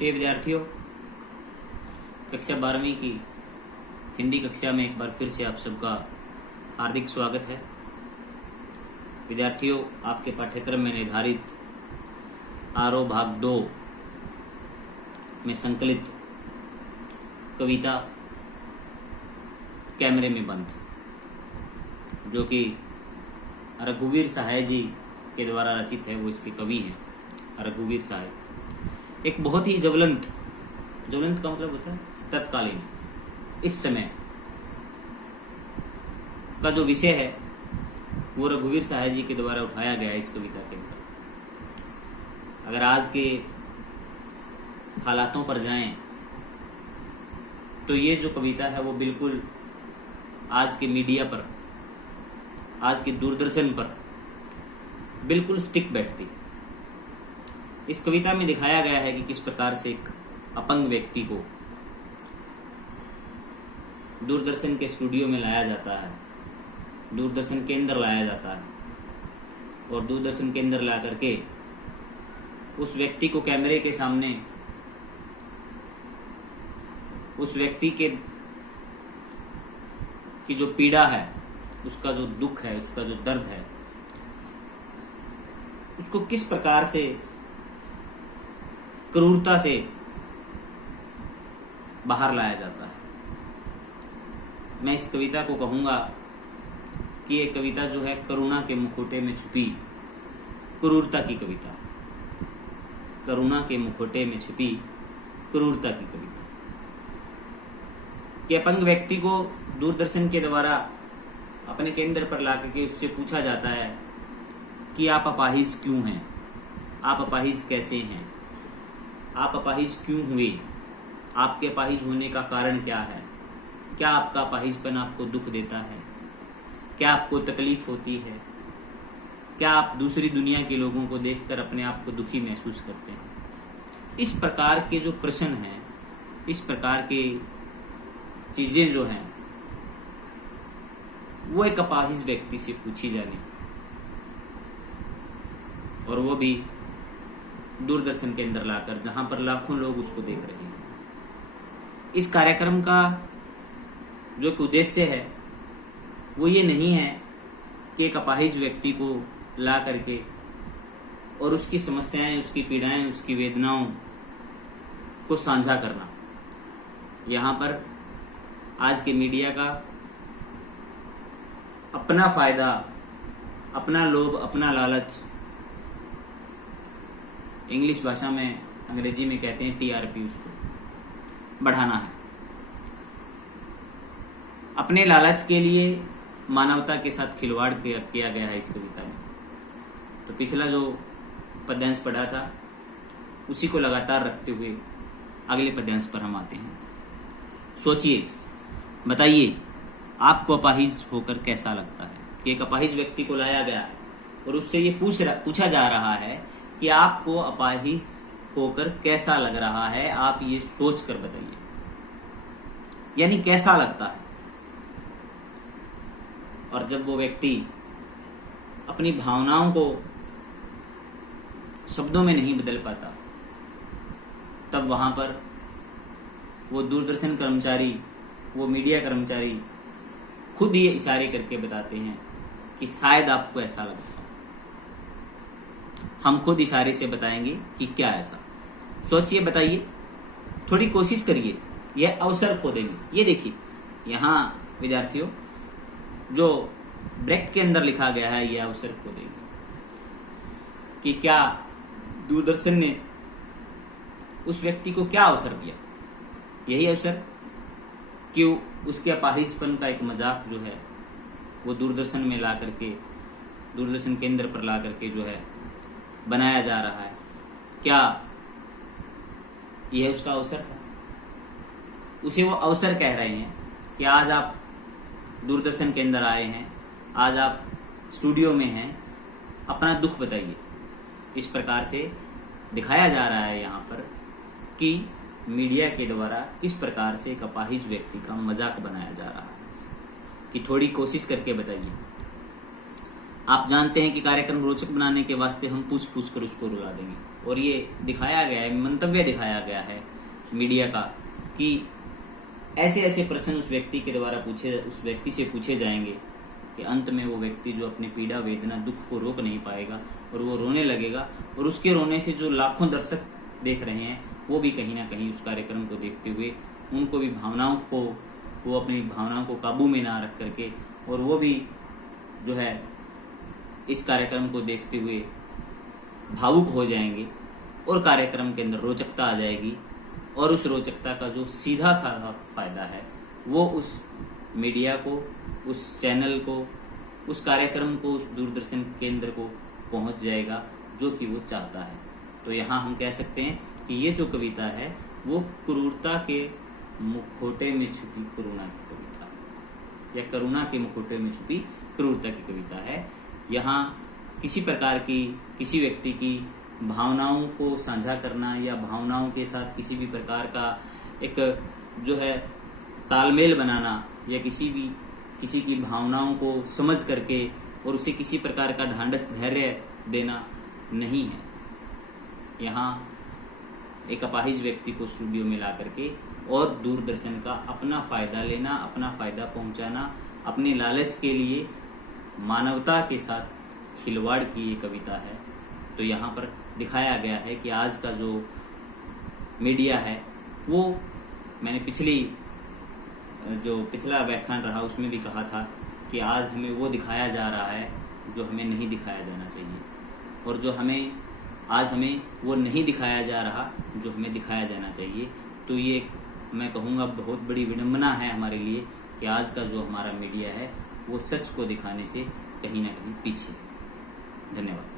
प्रिय विद्यार्थियों, कक्षा 12वीं की हिंदी कक्षा में एक बार फिर से आप सबका हार्दिक स्वागत है। विद्यार्थियों, आपके पाठ्यक्रम में निर्धारित आरोह भाग 2 में संकलित कविता कैमरे में बंद, जो कि रघुवीर सहाय जी के द्वारा रचित है, वो इसके कवि हैं रघुवीर सहाय। एक बहुत ही ज्वलंत का मतलब होता है तत्कालीन, इस समय का जो विषय है वो रघुवीर सहाय जी के द्वारा उठाया गया है इस कविता के अंदर। अगर आज के हालातों पर जाएं तो ये जो कविता है वो बिल्कुल आज के मीडिया पर, आज के दूरदर्शन पर बिल्कुल स्टिक बैठती। इस कविता में दिखाया गया है कि किस प्रकार से एक अपंग व्यक्ति को दूरदर्शन के स्टूडियो में लाया जाता है, दूरदर्शन के अंदर लाया जाता है और दूरदर्शन के अंदर ला करके उस व्यक्ति को कैमरे के सामने, उस व्यक्ति के की जो पीड़ा है, उसका जो दुख है, उसका जो दर्द है, उसको किस प्रकार से क्रूरता से बाहर लाया जाता है। मैं इस कविता को कहूंगा कि ये कविता जो है करुणा के मुखौटे में छुपी क्रूरता की कविता, करुणा के मुखौटे में छुपी क्रूरता की कविता। कि अपंग व्यक्ति को दूरदर्शन के द्वारा अपने केंद्र पर ला करके उससे पूछा जाता है कि आप अपाहिज क्यों हैं, आप अपाहिज कैसे हैं, आप अपाहिज क्यों हुए, आपके अपाहिज होने का कारण क्या है, क्या आपका अपाहिजपन आपको दुख देता है, क्या आपको तकलीफ होती है, क्या आप दूसरी दुनिया के लोगों को देखकर अपने आप को दुखी महसूस करते हैं। इस प्रकार के जो प्रश्न हैं, इस प्रकार के चीजें जो हैं वो एक अपाहिज व्यक्ति से पूछी जानी, और वो भी दूरदर्शन के अंदर लाकर, जहां पर लाखों लोग उसको देख रहे हैं। इस कार्यक्रम का जो एक उद्देश्य है वो ये नहीं है कि एक अपाहिज व्यक्ति को ला करके और उसकी समस्याएं, उसकी पीड़ाएं, उसकी वेदनाओं को साझा करना। यहाँ पर आज के मीडिया का अपना फायदा, अपना लोभ, अपना लालच, इंग्लिश भाषा में, अंग्रेजी में कहते हैं टीआरपी, उसको बढ़ाना है। अपने लालच के लिए मानवता के साथ खिलवाड़ किया गया है इस कविता में। तो पिछला जो पद्यांश पढ़ा था उसी को लगातार रखते हुए अगले पद्यांश पर हम आते हैं। सोचिए, बताइए, आपको अपाहिज होकर कैसा लगता है। कि एक अपाहिज व्यक्ति को लाया गया है और उससे ये पूछा जा रहा है कि आपको अपाहिज होकर कैसा लग रहा है, आप ये सोच कर बताइए, यानी कैसा लगता है। और जब वो व्यक्ति अपनी भावनाओं को शब्दों में नहीं बदल पाता, तब वहां पर वो दूरदर्शन कर्मचारी, वो मीडिया कर्मचारी खुद ही इशारे करके बताते हैं कि शायद आपको ऐसा लगता है। हम खुद इशारे से बताएंगे कि क्या ऐसा। सोचिए, बताइए, थोड़ी कोशिश करिए, यह अवसर खो देंगे। ये देखिए, यहाँ विद्यार्थियों जो ब्रैकेट के अंदर लिखा गया है, यह अवसर खो देंगे कि क्या दूरदर्शन ने उस व्यक्ति को क्या अवसर दिया। यही अवसर कि उसके अपाहिजपन का एक मजाक जो है वो दूरदर्शन में ला करके, दूरदर्शन केंद्र पर ला करके जो है बनाया जा रहा है। क्या यह उसका अवसर था? उसे वो अवसर कह रहे हैं कि आज आप दूरदर्शन के अंदर आए हैं, आज आप स्टूडियो में हैं, अपना दुख बताइए। इस प्रकार से दिखाया जा रहा है यहाँ पर कि मीडिया के द्वारा किस प्रकार से एक अपाहिज व्यक्ति का मजाक बनाया जा रहा है कि थोड़ी कोशिश करके बताइए। आप जानते हैं कि कार्यक्रम रोचक बनाने के वास्ते हम पूछ पूछ कर उसको रुला देंगे, और ये दिखाया गया है, मंतव्य दिखाया गया है मीडिया का कि ऐसे ऐसे प्रश्न उस व्यक्ति के द्वारा उस व्यक्ति से पूछे जाएंगे कि अंत में वो व्यक्ति जो अपने पीड़ा वेदना दुख को रोक नहीं पाएगा और वो रोने लगेगा, और उसके रोने से जो लाखों दर्शक देख रहे हैं वो भी कहीं ना कहीं उस कार्यक्रम को देखते हुए उनको भी वो अपनी भावनाओं को काबू में ना रख करके, और वो भी जो है इस कार्यक्रम को देखते हुए भावुक हो जाएंगे, और कार्यक्रम के अंदर रोचकता आ जाएगी, और उस रोचकता का जो सीधा साधा फायदा है वो उस मीडिया को, उस चैनल को, उस कार्यक्रम को, उस दूरदर्शन केंद्र को पहुंच जाएगा जो कि वो चाहता है। तो यहाँ हम कह सकते हैं कि ये जो कविता है वो क्रूरता के मुखौटे में छुपी करुणा की कविता है, या करुणा के मुखौटे में छुपी क्रूरता की कविता है। यहाँ किसी प्रकार की किसी व्यक्ति की भावनाओं को साझा करना या भावनाओं के साथ किसी भी प्रकार का एक जो है तालमेल बनाना, या किसी की भावनाओं को समझ करके और उसे किसी प्रकार का ढांढस धैर्य देना नहीं है। यहाँ एक अपाहिज व्यक्ति को स्टूडियो में ला करके और दूरदर्शन का अपना फायदा लेना, अपना फायदा पहुंचाना, अपने लालच के लिए मानवता के साथ खिलवाड़ की ये कविता है। तो यहाँ पर दिखाया गया है कि आज का जो मीडिया है वो, मैंने पिछला व्याख्यान रहा उसमें भी कहा था कि आज हमें वो दिखाया जा रहा है जो हमें नहीं दिखाया जाना चाहिए, और जो आज हमें वो नहीं दिखाया जा रहा जो हमें दिखाया जाना चाहिए। तो ये मैं कहूँगा बहुत बड़ी विडंबना है हमारे लिए कि आज का जो हमारा मीडिया है वो सच को दिखाने से कहीं ना कहीं पीछे है। धन्यवाद।